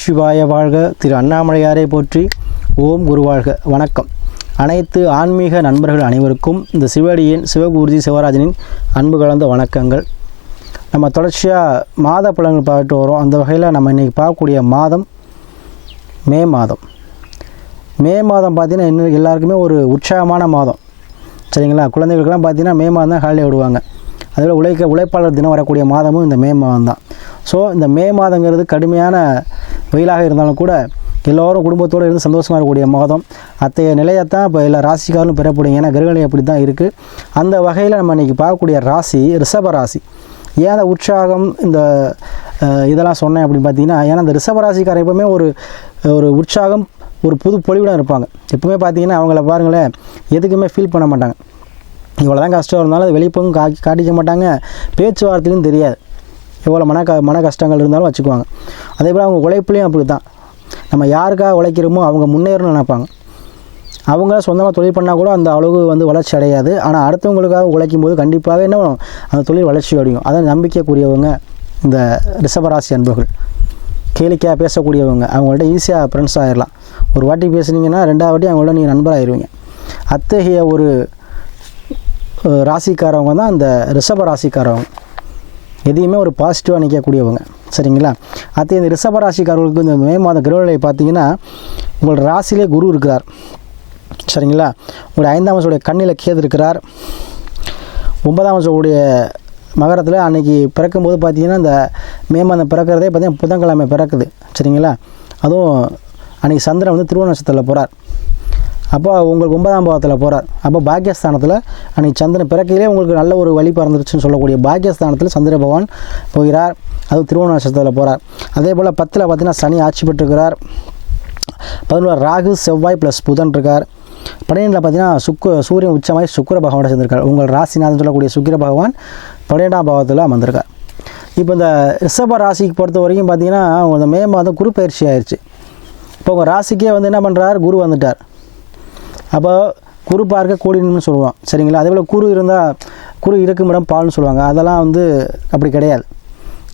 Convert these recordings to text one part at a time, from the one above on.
சிவாய வாழ்க. திரு அண்ணாமலையாரை போற்றி. ஓம் குருவாழ்க. வணக்கம். அனைத்து ஆன்மீக நண்பர்கள் அனைவருக்கும் இந்த சிவடியின் சிவகுருஜி சிவராஜனின் அன்பு கலந்த வணக்கங்கள். நம்ம தொடர்ச்சியாக மாத பலன்கள் பார்த்துட்டு வரோம். அந்த வகையில் நம்ம இன்றைக்கி பார்க்கக்கூடிய மாதம் மே மாதம். மே மாதம் பார்த்திங்கன்னா இன்னும் எல்லாருக்குமே ஒரு உற்சாகமான மாதம், சரிங்களா? குழந்தைகளுக்கெல்லாம் பார்த்திங்கன்னா மே மாதம் தான் ஹாலிடே விடுவாங்க. அதில் உழைப்பாளர் தினம் வரக்கூடிய மாதமும் இந்த மே மாதம் தான். ஸோ இந்த மே மாதங்கிறது கடுமையான வெயிலாக இருந்தாலும் கூட எல்லோரும் குடும்பத்தோடு இருந்து சந்தோஷமாக இருக்கக்கூடிய மாதம். அத்தைய நிலையத்தான் இப்போ எல்லா ராசிக்காரலும் பெறப்படுங்க. ஏன்னா கிரகநிலை அப்படி தான் இருக்குது. அந்த வகையில் நம்ம இன்றைக்கி பார்க்கக்கூடிய ராசி ரிஷப ராசி. ஏன் அந்த உற்சாகம் இந்த இதெல்லாம் சொன்னேன் அப்படின்னு பார்த்தீங்கன்னா, ஏன்னா இந்த ரிஷப ராசிக்காரர் எப்போவுமே ஒரு உற்சாகம், ஒரு புது பொலிவுடன் இருப்பாங்க. எப்பவுமே பார்த்தீங்கன்னா அவங்கள பாருங்களேன், எதுக்குமே ஃபீல் பண்ண மாட்டாங்க. இவ்வளோ தான் கஷ்டம் இருந்தாலும் அது வெளிப்பவும் காட்டிக்க மாட்டாங்க. பேச்சுவார்த்தையிலும் தெரியாது எவ்வளோ மன கஷ்டங்கள் இருந்தாலும் வச்சுக்குவாங்க. அதே போல் அவங்க உழைப்புலையும் அப்படி தான். நம்ம யாருக்காக உழைக்கிறோமோ அவங்க முன்னேறணும்னு நினைப்பாங்க. அவங்க சொந்தமாக தொழில் பண்ணால் கூட அந்த அளவு வளர்ச்சி அடையாது. ஆனால் அடுத்தவங்களுக்காக உழைக்கும் போது கண்டிப்பாக என்ன அந்த தொழில் வளர்ச்சி அடையும். அதை நம்பிக்கைக்குரியவங்க இந்த ரிஷபராசி அன்பர்கள். கேளிக்கையாக பேசக்கூடியவங்க, அவங்கள்ட்ட ஈஸியாக ஃப்ரெண்ட்ஸ் ஆகிடலாம். ஒரு வாட்டி பேசுனீங்கன்னா ரெண்டாவது வாட்டி அவங்கள்ட்ட நீங்கள் நண்பராகிடுவீங்க. அத்தகைய ஒரு ராசிக்காரவங்க தான் இந்த ரிஷப ராசிக்காரவங்க. எதையுமே ஒரு பாசிட்டிவாக நிற்கக்கூடியவங்க, சரிங்களா? அத்தகைய இந்த ரிஷப ராசிக்காரர்களுக்கு இந்த மே மாத கிரகநிலை பார்த்தீங்கன்னா, உங்களோட ராசியிலே குரு இருக்கிறார், சரிங்களா? உங்களுடைய 5ஆம் வருஷத்துடைய கண்ணில் கேது இருக்கிறார். 9ஆம் வருஷத்துடைய மகரத்தில் அன்றைக்கி பிறக்கும்போது பார்த்திங்கன்னா, இந்த மே மாதம் பிறக்கிறதே பார்த்திங்கன்னா புதன்கிழமை பிறக்குது, சரிங்களா? அதுவும் அன்றைக்கி சந்திரன் திருவோண நட்சத்திரத்தில் போகிறார். அப்போ உங்களுக்கு 9ஆம் பாவத்தில் போகிறார். அப்போ பாக்கியஸ்தானத்தில் அன்றைக்கி சந்திரன் பிறக்கையிலே உங்களுக்கு நல்ல ஒரு வழி பறந்துருச்சுன்னு சொல்லக்கூடிய பாக்கியஸ்தானத்தில் சந்திர பகவான் போகிறார். அதுவும் திருவோண நட்சத்திரத்தில் போகிறார். அதே போல் 10ல் பார்த்திங்கன்னா சனி ஆட்சி பெற்றிருக்கிறார். 11 ராகு செவ்வாய் ப்ளஸ் புதன் இருக்கார். 12ல் பார்த்திங்கன்னா சூரியன் உச்சமாய் சுக்கிர பகவானோட சேர்ந்திருக்கார். உங்கள் ராசிநாதன் சொல்லக்கூடிய சுக்கிர பகவான் 12ஆம் பாவத்தில் அமர்ந்திருக்கார். இப்போ இந்த ரிஷப ராசிக்கு பொறுத்த வரைக்கும் பார்த்திங்கன்னா இந்த மே மாதம் குரு பயிற்சி ஆயிடுச்சு. இப்போ உங்கள் ராசிக்கே என்ன பண்ணுறார், குரு வந்துட்டார். அப்போ குரு பார்க்க கூடினு சொல்லுவோம், சரிங்களா? அதே போல் குரு இருக்கும் இடம் பால்னு சொல்லுவாங்க. அதெல்லாம் அப்படி கிடையாது,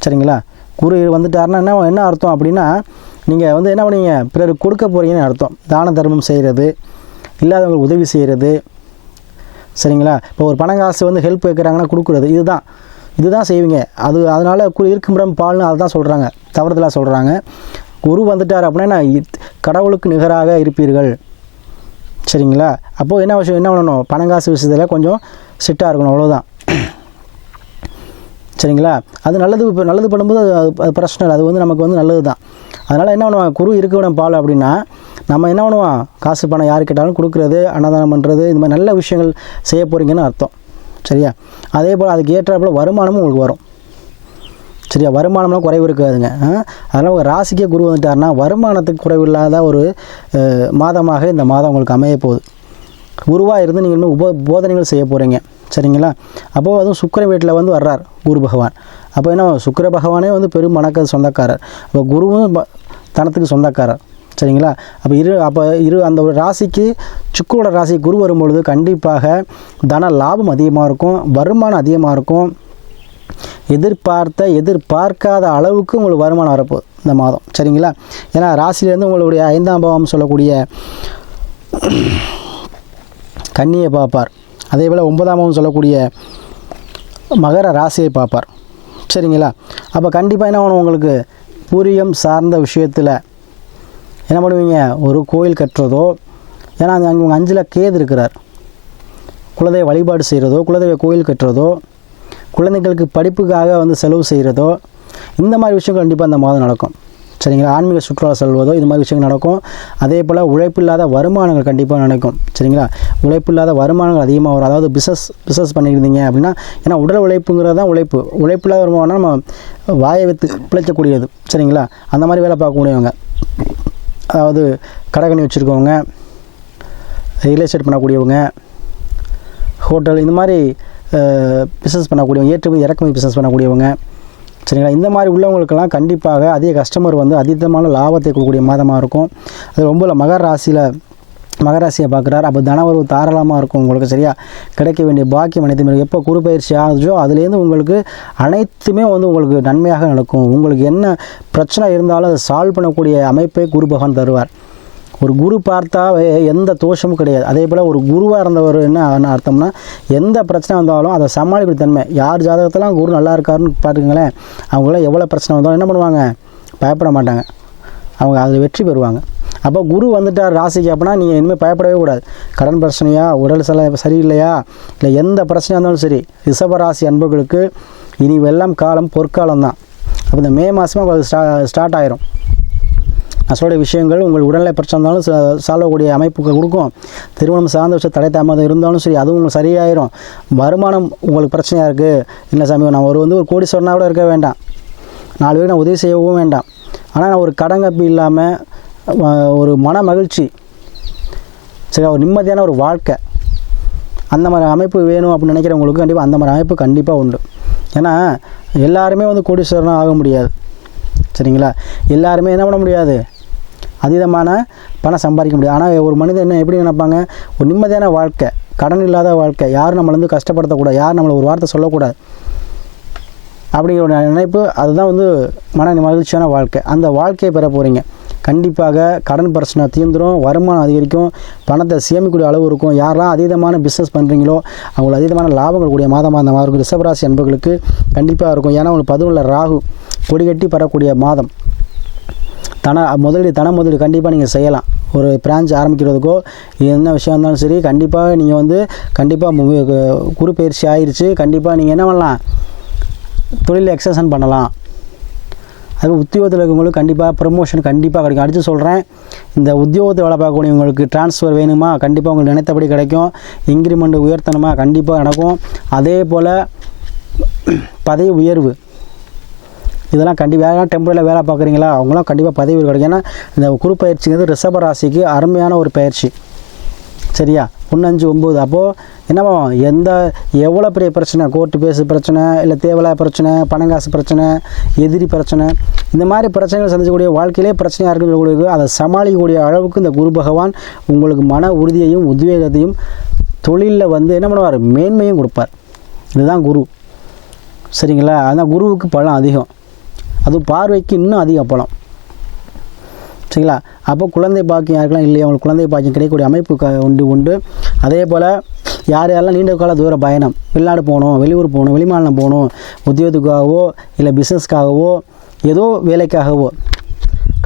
சரிங்களா? குரு வந்துட்டாருன்னா என்ன அர்த்தம் அப்படின்னா, நீங்கள் என்ன பண்ணுவீங்க, பிறருக்கு கொடுக்க போகிறீங்கன்னு அர்த்தம். தான தர்மம் செய்கிறது, இல்லாதவங்களுக்கு உதவி செய்கிறது, சரிங்களா? இப்போ ஒரு பணங்காசு ஹெல்ப் கேட்குறாங்கன்னா கொடுக்குறது, இதுதான் செய்வீங்க. அதனால் இருக்கும் இடம் பால்னு அதை தான் சொல்கிறாங்க, தவறுதலாக சொல்கிறாங்க. குரு வந்துட்டார் அப்படின்னா கடவுளுக்கு நிகராக இருப்பீர்கள், சரிங்களா? அப்போது என்ன பண்ணணும், பணங்காசு விஷயத்தில் கொஞ்சம் சிட்டாக இருக்கணும், அவ்வளோதான், சரிங்களா? அது நல்லது பண்ணும்போது அது பிரச்சனை இல்லை, அது நமக்கு நல்லது தான். அதனால் என்ன பண்ணுவாங்க, குரு இருக்கவிடம் பால் அப்படின்னா நம்ம என்ன பண்ணுவோம், காசு பணம் யார் கேட்டாலும் கொடுக்குறது, அன்னதானம் பண்ணுறது, இந்த மாதிரி நல்ல விஷயங்கள் செய்ய போகிறீங்கன்னு அர்த்தம், சரியா? அதே போல் அதுக்கு ஏற்றாப்புல வருமானமும் உங்களுக்கு வரும், சரியா? வருமானம்லாம் குறைவு இருக்காதுங்க. அதனால் உங்கள் ராசிக்கே குரு வந்துட்டாருன்னா வருமானத்துக்கு குறைவில்லாத ஒரு மாதமாக இந்த மாதம் உங்களுக்கு அமைய போகுது. குருவாக இருந்து நீங்கள் இன்னும் போதனைகள் செய்ய போகிறீங்க, சரிங்களா? அப்போது அதுவும் சுக்கிர வீட்டில் வர்றார் குரு பகவான். அப்போ என்ன, சுக்கிர பகவானே பெரும் மணக்க சொந்தக்காரர். அப்போ குருவும் தனத்துக்கு சொந்தக்காரர், சரிங்களா? அப்போ அந்த ஒரு ராசிக்கு சுக்கிரோட ராசிக்கு குரு வரும்பொழுது கண்டிப்பாக தன லாபம் அதிகமாக இருக்கும், வருமானம் அதிகமாக இருக்கும். எதிர்பார்க்காத அளவுக்கு உங்களுக்கு வருமானம் வரப்போகுது இந்த மாதம், சரிங்களா? ஏன்னா ராசியிலேருந்து உங்களுடைய 5ஆம் பாவம் சொல்லக்கூடிய கன்னியை பார்ப்பார். அதே போல் 9ஆம் பாவம் சொல்லக்கூடிய மகர ராசியை பார்ப்பார், சரிங்களா? அப்போ கண்டிப்பாக என்ன பண்ணுவோம், உங்களுக்கு பூரியம் சார்ந்த விஷயத்தில் என்ன பண்ணுவீங்க, ஒரு கோயில் கட்டுறதோ, ஏன்னா உங்கள் 5ல் கேது இருக்கிறார், குலதெய்வ வழிபாடு செய்கிறதோ, குலதெய்வ கோயில் கட்டுறதோ, குழந்தைகளுக்கு படிப்புக்காக செலவு செய்கிறதோ, இந்த மாதிரி விஷயங்கள் கண்டிப்பாக இந்த மாதம் நடக்கும், சரிங்களா? ஆன்மீக சுற்றுலா செல்வதோ, இது மாதிரி விஷயங்கள் நடக்கும். அதே போல் உழைப்பில்லாத வருமானங்கள் கண்டிப்பாக நடக்கும், சரிங்களா? உழைப்பில்லாத வருமானங்கள் அதிகமாக வரும். அதாவது பிஸ்னஸ் பண்ணியிருந்தீங்க அப்படின்னா, ஏன்னா உடல் உழைப்புங்கிறது தான் உழைப்பில்லாத வருமானம் நம்ம வாயை வைத்து பிழைக்கக்கூடியது, சரிங்களா? அந்த மாதிரி வேலை பார்க்கக்கூடியவங்க, அதாவது கடைக்கணி வச்சுருக்கவங்க, ரியல் எஸ்டேட் பண்ணக்கூடியவங்க, ஹோட்டல், இந்த மாதிரி பிஸ்னஸ் பண்ணக்கூடியவங்க, ஏற்றுமதி இறக்குமதி பிஸ்னஸ் பண்ணக்கூடியவங்க, சரிங்களா? இந்த மாதிரி உள்ளவங்களுக்கெல்லாம் கண்டிப்பாக அதிக கஸ்டமர் அதீதமான லாபத்தை கொடுக்கக்கூடிய மாதமாக இருக்கும். அது ரொம்ப மகர ராசியில் மகராசியை பார்க்குறாரு. அப்போ தனவரவு தாராளமாக இருக்கும் உங்களுக்கு. சரியா, கிடைக்க வேண்டிய பாக்கியம் அனைத்துமே எப்போ குரு பயிற்சி ஆகுதோ அதுலேருந்து உங்களுக்கு அனைத்துமே வந்து உங்களுக்கு நன்மையாக நடக்கும். உங்களுக்கு என்ன பிரச்சனை இருந்தாலும் அதை சால்வ் பண்ணக்கூடிய அமைப்பை குரு பகவான் தருவார். ஒரு குரு பார்த்தாவே எந்த தோஷமும் கிடையாது. அதே போல் ஒரு குருவாக இருந்தவர் என்ன அர்த்தம்னா, எந்த பிரச்சனை வந்தாலும் அதை சமாளிக்கிற தன்மை. யார் ஜாதகத்தெல்லாம் குரு நல்லா இருக்காருன்னு பார்த்துக்கங்களேன், அவங்களாம் எவ்வளோ பிரச்சனை வந்தாலும் என்ன பண்ணுவாங்க, பயப்பட மாட்டாங்க, அவங்க அதில் வெற்றி பெறுவாங்க. அப்போ குரு வந்துட்டார் ராசிக்கு அப்படின்னா நீங்கள் இனிமேல் பயப்படவே கூடாது. கடன் பிரச்சனையா, உடல் சரியில்லையா, இல்லை எந்த பிரச்சனையாக இருந்தாலும் சரி, ரிஷபராசி அன்பர்களுக்கு இனி வெள்ளம் காலம் பொற்காலம் தான். அப்போ இந்த மே மாதமாக உங்களுக்கு ஸ்டார்ட் ஆயிரும். நான் சொல்கிற விஷயங்கள் உங்களுக்கு உடல்நிலை பிரச்சனை இருந்தாலும் சால்வக்கூடிய அமைப்புக்கு கொடுக்கும். திருமணம் சார்ந்த விஷயம் தடை தாமதம் இருந்தாலும் சரி, அதுவும் உங்களுக்கு சரியாயிரும். வருமானம் உங்களுக்கு பிரச்சனையாக இருக்குது, இல்லை சாமி நான் ஒரு கோடீஸ்வரனாக கூட இருக்க வேண்டாம், 4 பேருக்கு நான் உதவி செய்யவும் வேண்டாம், ஆனால் நான் ஒரு கடங்கப்பி இல்லாமல் ஒரு மன மகிழ்ச்சி, சரி ஒரு நிம்மதியான ஒரு வாழ்க்கை, அந்த மாதிரி அமைப்பு வேணும் அப்படின்னு நினைக்கிறவங்களுக்கு கண்டிப்பாக அந்த மாதிரி அமைப்பு கண்டிப்பாக உண்டு. ஏன்னா எல்லாருமே வந்து கோடீஸ்வரனாக ஆக முடியாது. சரிங்களா, எல்லாருமே என்ன பண்ண முடியாது, அதீதமான பணம் சம்பாதிக்க முடியாது. ஆனால் ஒரு மனிதன் என்ன எப்படி நினைப்பாங்க, ஒரு நிம்மதியான வாழ்க்கை, கடன் இல்லாத வாழ்க்கை, யாரும் நம்மளை வந்து கஷ்டப்படுத்தக்கூடாது, யாரும் நம்மளை ஒரு வார்த்தை சொல்லக்கூடாது அப்படிங்கிற ஒரு நினைப்பு, அதுதான் வந்து மன மகிழ்ச்சியான வாழ்க்கை. அந்த வாழ்க்கையை பெற போகிறீங்க. கண்டிப்பாக கடன் பிரச்சனை தீர்ந்துடும், வருமானம் அதிகரிக்கும், பணத்தை சேமிக்கக்கூடிய அளவு இருக்கும். யாரெல்லாம் அதீதமான பிஸ்னஸ் பண்ணுறீங்களோ அவங்களுக்கு அதீதமான லாபங்கள் கூடிய மாதமாக அந்த மாதிரி இருக்கும். ரிஷபராசி அன்பர்களுக்கு கண்டிப்பாக இருக்கும். ஏன்னா உங்களுக்கு 11 ராகு கொடி கட்டி பெறக்கூடிய மாதம். தன முதலீடு கண்டிப்பாக நீங்கள் செய்யலாம். ஒரு பிரான்ச் ஆரம்பிக்கிறதுக்கோ என்ன விஷயம் இருந்தாலும் சரி, கண்டிப்பாக நீங்கள் வந்து குரு பயிற்சி ஆயிடுச்சு, கண்டிப்பாக நீங்கள் என்ன பண்ணலாம், தொழில் எக்ஸசன் பண்ணலாம். அது உத்தியோகத்தில் இருக்கவங்களுக்கு கண்டிப்பாக ப்ரமோஷன் கண்டிப்பாக கிடைக்கும். அடித்து சொல்கிறேன், இந்த உத்தியோகத்தை வேலை பார்க்கக்கூடியவங்களுக்கு ட்ரான்ஸ்ஃபர் வேணுமா, கண்டிப்பாக உங்களுக்கு நினைத்தபடி கிடைக்கும். இன்க்ரிமெண்ட் உயர்த்தணுமா, கண்டிப்பாக நடக்கும். அதே போல் பதவி உயர்வு, இதெல்லாம் கண்டிப்பாக டெம்பரரியில் வேலை பார்க்குறீங்களா, அவங்களாம் கண்டிப்பாக பதவி உயர்வு கிடைக்கும். ஏன்னா இந்த குரு பயிற்சிங்கிறது ரிஷபராசிக்கு அருமையான ஒரு பயிற்சி. சரியா, 1, 5, 9. அப்போது என்னவோ எவ்வளோ பெரிய பிரச்சனை, கோர்ட்டு பேசு பிரச்சனை, இல்லை தேவையில்லாத பிரச்சனை, பணங்காசு பிரச்சனை, எதிரி பிரச்சனை, இந்த மாதிரி பிரச்சனைகள் சந்திக்கக்கூடிய வாழ்க்கையிலே பிரச்சனையாக இருக்கக்கூடிய அதை சமாளிக்கக்கூடிய அளவுக்கு இந்த குரு பகவான் உங்களுக்கு மன உறுதியையும் உத்வேகத்தையும் தொழிலில் வந்து என்ன பண்ணுவார், மேன்மையும் கொடுப்பார். இதுதான் குரு. சரிங்களா, அதான் குருவுக்கு பலம் அதிகம், அதுவும் பார்வைக்கு இன்னும் அதிக பலம். சரிங்களா, அப்போ குழந்தை பாக்கியம் யாருக்கெல்லாம் இல்லையா, அவங்களுக்கு குழந்தை பாக்கியம் கிடைக்கக்கூடிய அமைப்பு உண்டு. அதே போல் யாரெல்லாம் நீண்ட கால தூர பயணம், வெளிநாடு போகணும், வெளியூர் போகணும், வெளிமாநிலம் போகணும், உத்தியோகத்துக்காகவோ இல்லை பிஸ்னஸ்க்காகவோ ஏதோ வேலைக்காகவோ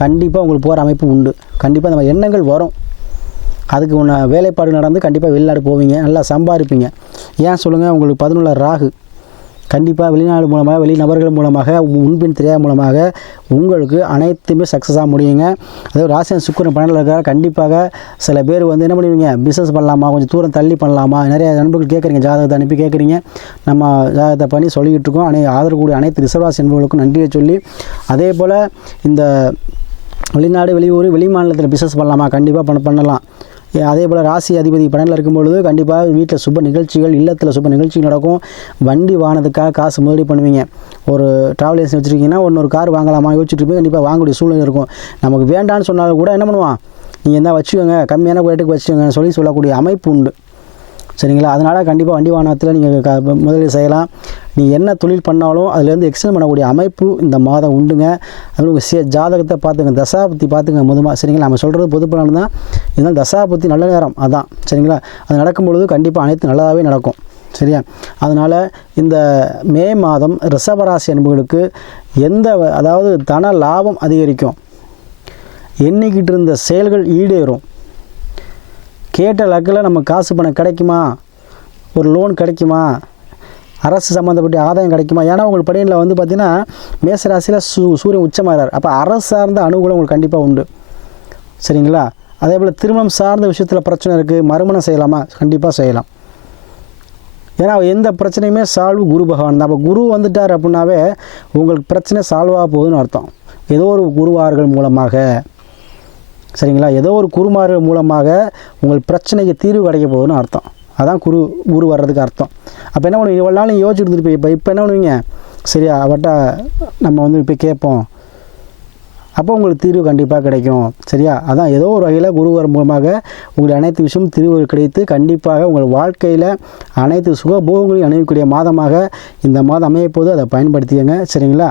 கண்டிப்பாக உங்களுக்கு போகிற அமைப்பு உண்டு. கண்டிப்பாக அந்த எண்ணங்கள் வரும். அதுக்கு வேலைப்பாடு நடந்து கண்டிப்பாக வெளிநாடு போவீங்க, நல்லா சம்பாதிப்பீங்க. ஏன் சொல்லுங்கள், உங்களுக்கு 11 ராகு கண்டிப்பாக வெளிநாடு மூலமாக, வெளிநபர்கள் மூலமாக, முன்பின் தெரியாத மூலமாக உங்களுக்கு அனைத்துமே சக்ஸஸாக முடியுங்க. அதாவது ராசியன் சுக்கிரன் 12 இருக்கார். கண்டிப்பாக சில பேர் வந்து என்ன பண்ணுவீங்க, பிஸ்னஸ் பண்ணலாமா, கொஞ்சம் தூரம் தள்ளி பண்ணலாமா, நிறைய நண்பர்கள் கேட்குறீங்க, ஜாதகத்தை அனுப்பி கேட்குறீங்க. நம்ம ஜாதகத்தை பண்ணி சொல்லிக்கிட்டு இருக்கோம். ஆதரவு கூடிய அனைத்து ரிஷபராசி நண்பர்களுக்கும் நன்றியை சொல்லி, அதே போல் இந்த வெளிநாடு, வெளியூர், வெளிமாநிலத்தில் பிஸ்னஸ் பண்ணலாமா, கண்டிப்பாக பண்ணலாம். அதே போல் ராசி அதிபதி 12 இருக்கும்பொழுது கண்டிப்பாக வீட்டில் சுப நிகழ்ச்சிகள், இல்லத்தில் சுப நிகழ்ச்சிகள் நடக்கும். வண்டி வாங்கினதுக்காக காசு முதலீடு பண்ணுவீங்க. ஒரு ட்ராவல் ஏஜென்சி வச்சுருக்கீங்கன்னா இன்னொரு கார் வாங்கலாமா யோசிச்சுட்டு இருப்பீங்க. கண்டிப்பாக வாங்கக்கூடிய சூழ்நிலை இருக்கும். நமக்கு வேண்டான்னு சொன்னாலும் கூட என்ன பண்ணுவான், நீங்கள் என்ன வச்சுக்கோங்க, கம்மியான ரேட்டுக்கு வச்சுக்கோங்க சொல்லக்கூடிய அமைப்பு உண்டு. சரிங்களா, அதனால் கண்டிப்பாக வண்டி வாகனத்தில் நீங்கள் முதலீடு செய்யலாம். நீங்கள் என்ன தொழில் பண்ணாலும் அதுலேருந்து எக்ஸ்டெண்ட் பண்ணக்கூடிய அமைப்பு இந்த மாதம் உண்டுங்க. அது உங்கள் ஜாதகத்தை பார்த்துங்க, தசாபுத்தி பார்த்துங்க முதமாக. சரிங்களா, நம்ம சொல்கிறது பொது பலன் தான், இதனால் தசாபுத்தி நல்ல நேரம் அதான். சரிங்களா, அது நடக்கும்பொழுது கண்டிப்பாக அனைத்து நல்லதாகவே நடக்கும். சரியா, அதனால் இந்த மே மாதம் ரிஷபராசி அன்பர்களுக்கு அதாவது தன லாபம் அதிகரிக்கும், எண்ணிக்கிட்டு இருந்த செயல்கள் ஈடேறும், கேட்ட லக்கில் நம்ம காசு பணம் கிடைக்குமா, ஒரு லோன் கிடைக்குமா, அரசு சம்மந்தப்பட்ட ஆதாயம் கிடைக்குமா. ஏன்னா உங்களுக்கு படியில் வந்து பார்த்திங்கன்னா மேசராசியில் சூரியன் உச்சமாகிறார். அப்போ அரசு சார்ந்த அனுகூலம் உங்களுக்கு கண்டிப்பாக உண்டு. சரிங்களா, அதே போல் திருமணம் சார்ந்த விஷயத்தில் பிரச்சனை இருக்குது, மறுமணம் செய்யலாமா, கண்டிப்பாக செய்யலாம். ஏன்னா எந்த பிரச்சனையுமே சால்வ் குரு பகவான் தான். அப்போ குரு வந்துட்டார் அப்படின்னாவே உங்களுக்கு பிரச்சனை சால்வாக போகுதுன்னு அர்த்தம். ஏதோ ஒரு குருவார்கள் மூலமாக, சரிங்களா, ஏதோ ஒரு குருமார்கள் மூலமாக உங்கள் பிரச்சனைக்கு தீர்வு கிடைக்க போகுதுன்னு அர்த்தம். அதான் குரு வர்றதுக்கு அர்த்தம். அப்போ என்ன பண்ணுவீங்க, இவ்வளோ நாள் யோசிச்சுட்டு இப்போ என்ன பண்ணுவீங்க, சரியா அவர்கிட்ட நம்ம வந்து இப்போ கேட்போம், அப்போ உங்களுக்கு தீர்வு கண்டிப்பாக கிடைக்கும். சரியா? அதான் ஏதோ ஒரு வகையில் குருவர் மூலமாக உங்களுக்கு அனைத்து விஷயமும் தீர்வு கிடைத்து கண்டிப்பாக உங்கள் வாழ்க்கையில் அனைத்து சுகபோகங்களையும் அணியக்கூடிய மாதமாக இந்த மாதம் அமையப்போது அதை பயன்படுத்திக்கங்க. சரிங்களா?